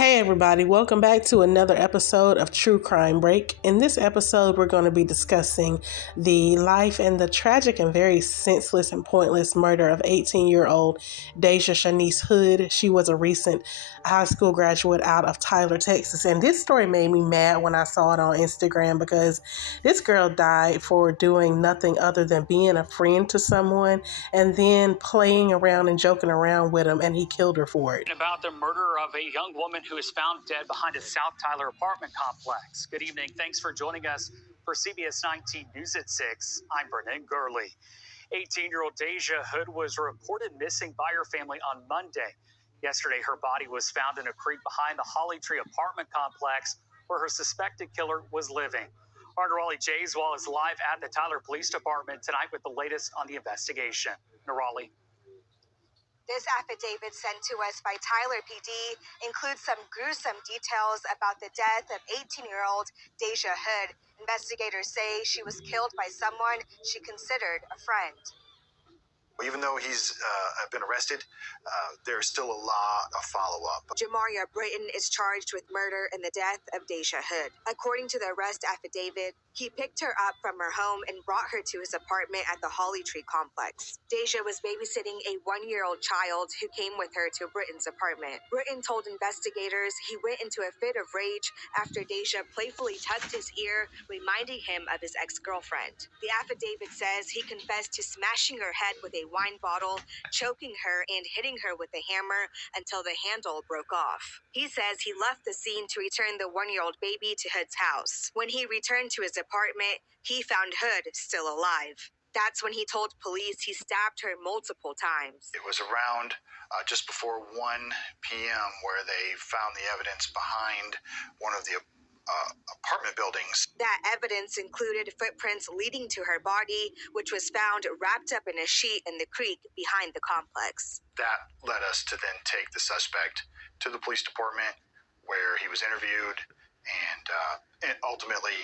Hey everybody, welcome back to another episode of True Crime Break. In this episode, we're going to be discussing the life and the tragic and very senseless and pointless murder of 18-year-old Dejah Hood. She was a recent high school graduate out of Tyler, Texas. And this story made me mad when I saw it on Instagram because this girl died for doing nothing other than being a friend to someone and then playing around and joking around with him, and he killed her for it. About the murder of a young woman who was found dead behind a South Tyler apartment complex. Good evening. Thanks for joining us for CBS 19 News at 6. I'm Brennan Gurley. 18-year-old Dejah Hood was reported missing by her family on Monday. Yesterday, her body was found in a creek behind the Holly Tree apartment complex where her suspected killer was living. Our Nerali Jayswal is live at the Tyler Police Department tonight with the latest on the investigation. Nerali. This affidavit sent to us by Tyler PD includes some gruesome details about the death of 18-year-old Dejah Hood. Investigators say she was killed by someone she considered a friend. Even though he's been arrested, there's still a lot of follow-up. Jamaria Britton is charged with murder in the death of Dejah Hood. According to the arrest affidavit, he picked her up from her home and brought her to his apartment at the Holly Tree complex. Dejah was babysitting a 1-year-old child who came with her to Britton's apartment. Britton told investigators he went into a fit of rage after Dejah playfully tugged his ear, reminding him of his ex-girlfriend. The affidavit says he confessed to smashing her head with a wine bottle, choking her, and hitting her with a hammer until the handle broke off. He says he left the scene to return the 1-year-old baby to Hood's house. When he returned to his apartment, he found Hood still alive. That's when he told police he stabbed her multiple times. It was around just before 1 p.m. where they found the evidence behind one of the apartment buildings. That evidence included footprints leading to her body, which was found wrapped up in a sheet in the creek behind the complex. That led us to then take the suspect to the police department where he was interviewed and ultimately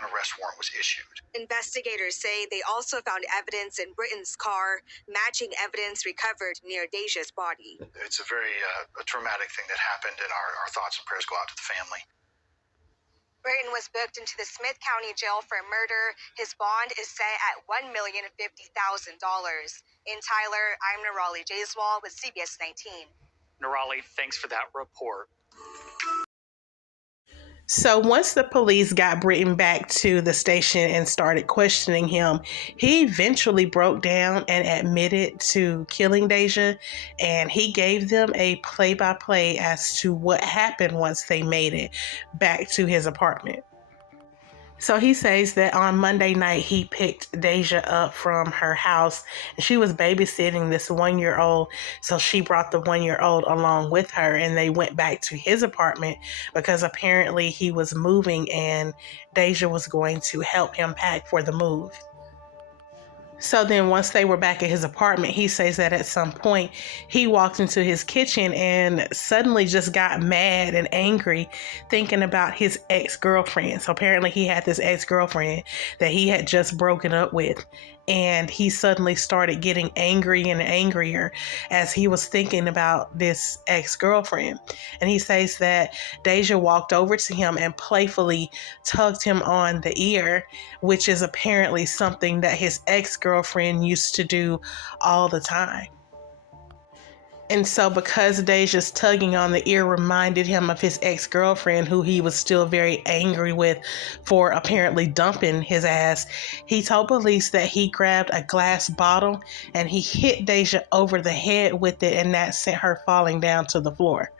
an arrest warrant was issued. Investigators say they also found evidence in Britton's car matching evidence recovered near Dejah's body. It's a very a traumatic thing that happened, and our thoughts and prayers go out to the family. Britton was booked into the Smith County Jail for murder. His bond is set at $1,050,000. In Tyler, I'm Nerali Jayswal with CBS 19. Nerali, thanks for that report. So once the police got Britton back to the station and started questioning him, he eventually broke down and admitted to killing Dejah, and he gave them a play-by-play as to what happened once they made it back to his apartment. So he says that on Monday night, he picked Dejah up from her house, and she was babysitting this 1-year-old. So she brought the 1-year-old along with her, and they went back to his apartment because apparently he was moving and Dejah was going to help him pack for the move. So then once they were back at his apartment, he says that at some point he walked into his kitchen and suddenly just got mad and angry thinking about his ex-girlfriend. So apparently he had this ex-girlfriend that he had just broken up with. And he suddenly started getting angry and angrier as he was thinking about this ex-girlfriend. And he says that Dejah walked over to him and playfully tugged him on the ear, which is apparently something that his ex-girlfriend used to do all the time. And so because Dejah's tugging on the ear reminded him of his ex-girlfriend, who he was still very angry with for apparently dumping his ass, he told police that he grabbed a glass bottle and he hit Dejah over the head with it, and that sent her falling down to the floor.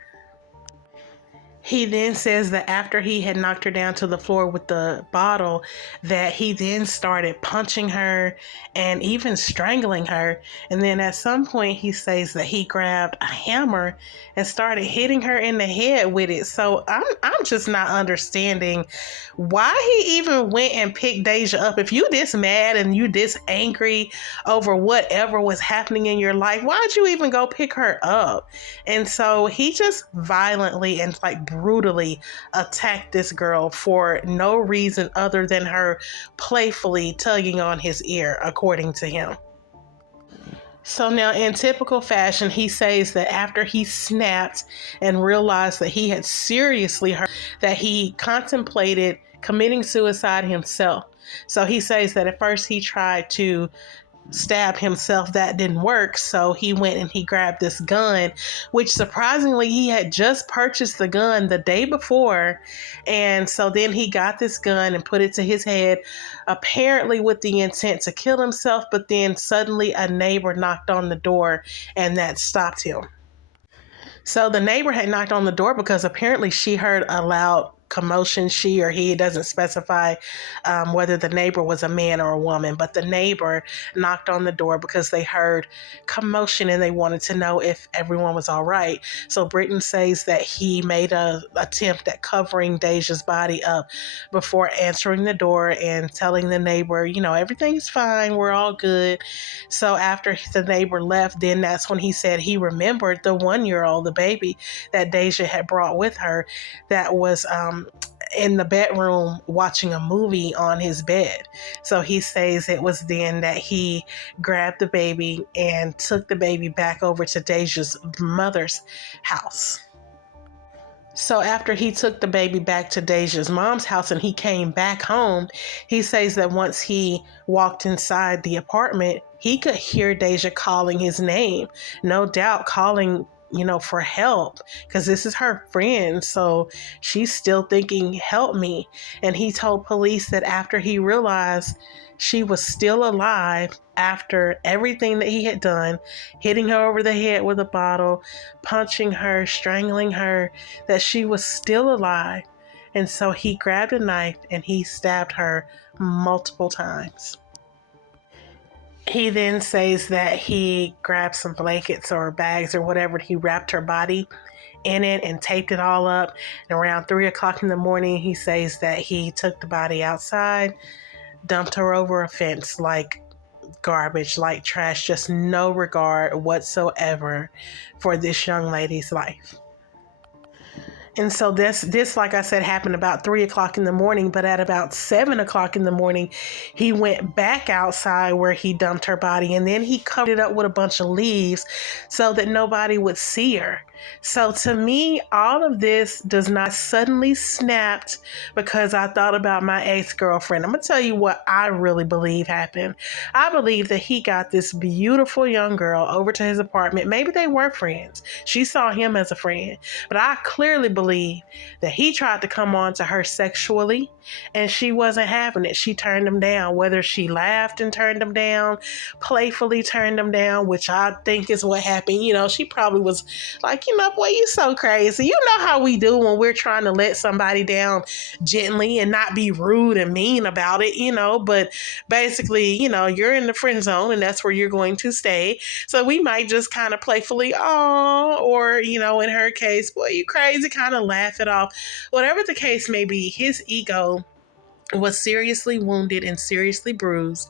He then says that after he had knocked her down to the floor with the bottle, that he then started punching her and even strangling her. And then at some point he says that he grabbed a hammer and started hitting her in the head with it. So I'm just not understanding why he even went and picked Dejah up. If you this mad and you this angry over whatever was happening in your life, why'd you even go pick her up? And so he just violently and brutally attacked this girl for no reason other than her playfully tugging on his ear, according to him. So now, in typical fashion, he says that after he snapped and realized that he had seriously hurt, that he contemplated committing suicide himself. So he says that at first he tried to stab himself. That didn't work, so he went and he grabbed this gun, which surprisingly he had just purchased the gun the day before. And so then he got this gun and put it to his head, apparently with the intent to kill himself. But then suddenly a neighbor knocked on the door and that stopped him. So the neighbor had knocked on the door because apparently she heard a loud commotion. She or he, doesn't specify whether the neighbor was a man or a woman, but the neighbor knocked on the door because they heard commotion and they wanted to know if everyone was all right. So Britton says that he made an attempt at covering Dejah's body up before answering the door and telling the neighbor, everything's fine, we're all good. So after the neighbor left, then that's when he said he remembered the 1-year-old, the baby that Dejah had brought with her, that was in the bedroom watching a movie on his bed. So he says it was then that he grabbed the baby and took the baby back over to Dejah's mother's house. So after he took the baby back to Dejah's mom's house and he came back home, he says that once he walked inside the apartment, he could hear Dejah calling his name. No doubt calling, for help, because this is her friend. So she's still thinking, help me. And he told police that after he realized she was still alive after everything that he had done, hitting her over the head with a bottle, punching her, strangling her, that she was still alive. And so he grabbed a knife and he stabbed her multiple times. He then says that he grabbed some blankets or bags or whatever. He wrapped her body in it and taped it all up. And around 3 o'clock in the morning, he says that he took the body outside, dumped her over a fence like garbage, like trash, just no regard whatsoever for this young lady's life. And so this, like I said, happened about 3 o'clock in the morning, but at about 7 o'clock in the morning, he went back outside where he dumped her body, and then he covered it up with a bunch of leaves so that nobody would see her. So to me, all of this does not suddenly snapped because I thought about my ex-girlfriend. I'm going to tell you what I really believe happened. I believe that he got this beautiful young girl over to his apartment. Maybe they were friends. She saw him as a friend. But I clearly believe that he tried to come on to her sexually and she wasn't having it. She turned him down, whether she laughed and turned him down, playfully turned him down, which I think is what happened. She probably was like, boy, you so crazy. You know how we do when we're trying to let somebody down gently and not be rude and mean about it, but basically, you're in the friend zone and that's where you're going to stay. So we might just kind of playfully, or, in her case, boy, you crazy, kind of laugh it off. Whatever the case may be, his ego was seriously wounded and seriously bruised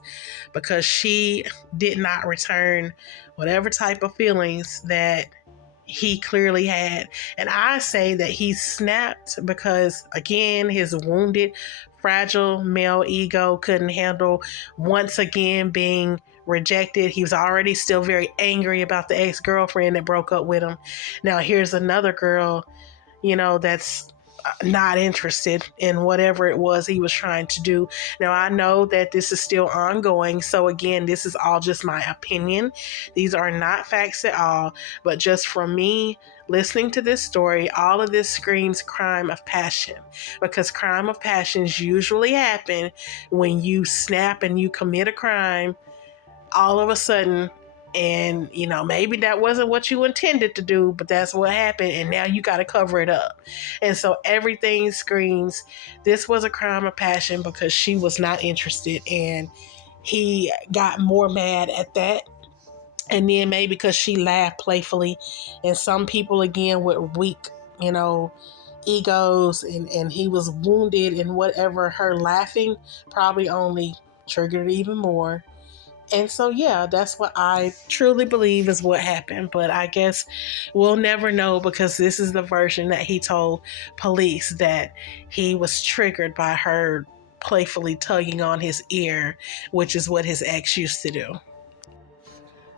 because she did not return whatever type of feelings that he clearly had. And I say that he snapped because, again, his wounded, fragile male ego couldn't handle once again being rejected. He was already still very angry about the ex-girlfriend that broke up with him. Now here's another girl, that's not interested in whatever it was he was trying to do. Now, I know that this is still ongoing. So again, this is all just my opinion. These are not facts at all, but just from me listening to this story, all of this screams crime of passion, because crime of passions usually happen when you snap and you commit a crime all of a sudden. And, maybe that wasn't what you intended to do, but that's what happened. And now you got to cover it up. And so everything screams, this was a crime of passion because she was not interested. And he got more mad at that. And then maybe because she laughed playfully. And some people, again, with weak, egos, and he was wounded, and whatever her laughing probably only triggered it even more. And so, yeah, that's what I truly believe is what happened. But I guess we'll never know because this is the version that he told police, that he was triggered by her playfully tugging on his ear, which is what his ex used to do.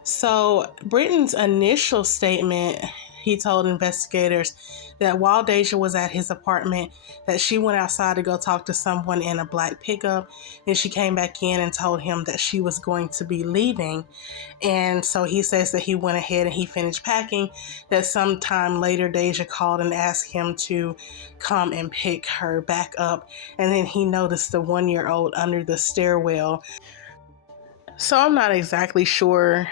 So, Britton's initial statement, he told investigators that while Dejah was at his apartment, that she went outside to go talk to someone in a black pickup. Then she came back in and told him that she was going to be leaving. And so he says that he went ahead and he finished packing, that sometime later Dejah called and asked him to come and pick her back up. And then he noticed the 1-year-old under the stairwell. So I'm not exactly sure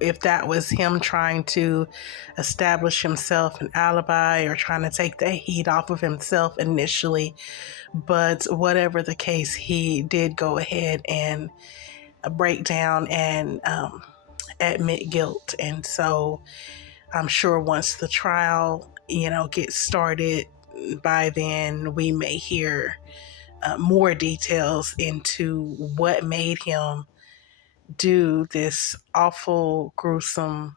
if that was him trying to establish himself an alibi or trying to take the heat off of himself initially. But whatever the case, he did go ahead and break down and admit guilt. And so I'm sure once the trial, gets started, by then we may hear more details into what made him do this awful, gruesome,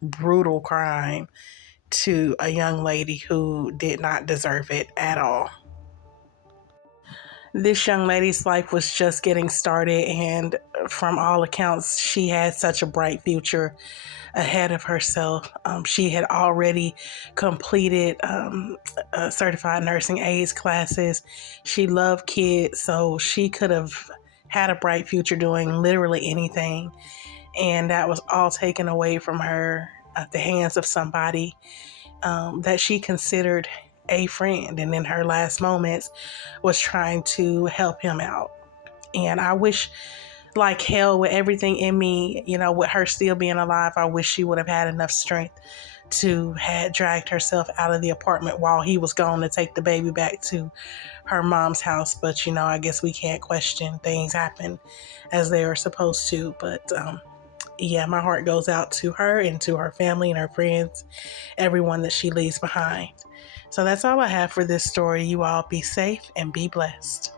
brutal crime to a young lady who did not deserve it at all. This young lady's life was just getting started, and from all accounts, she had such a bright future ahead of herself. She had already completed certified nursing aides classes. She loved kids, so she could have had a bright future doing literally anything. And that was all taken away from her at the hands of somebody that she considered a friend, and in her last moments was trying to help him out. And I wish, like hell, with everything in me, with her still being alive, I wish she would have had enough strength to had dragged herself out of the apartment while he was gone to take the baby back to her mom's house. But I guess we can't question things happen as they are supposed to. But yeah, my heart goes out to her and to her family and her friends, everyone that she leaves behind. So that's all I have for this story. You all be safe and be blessed.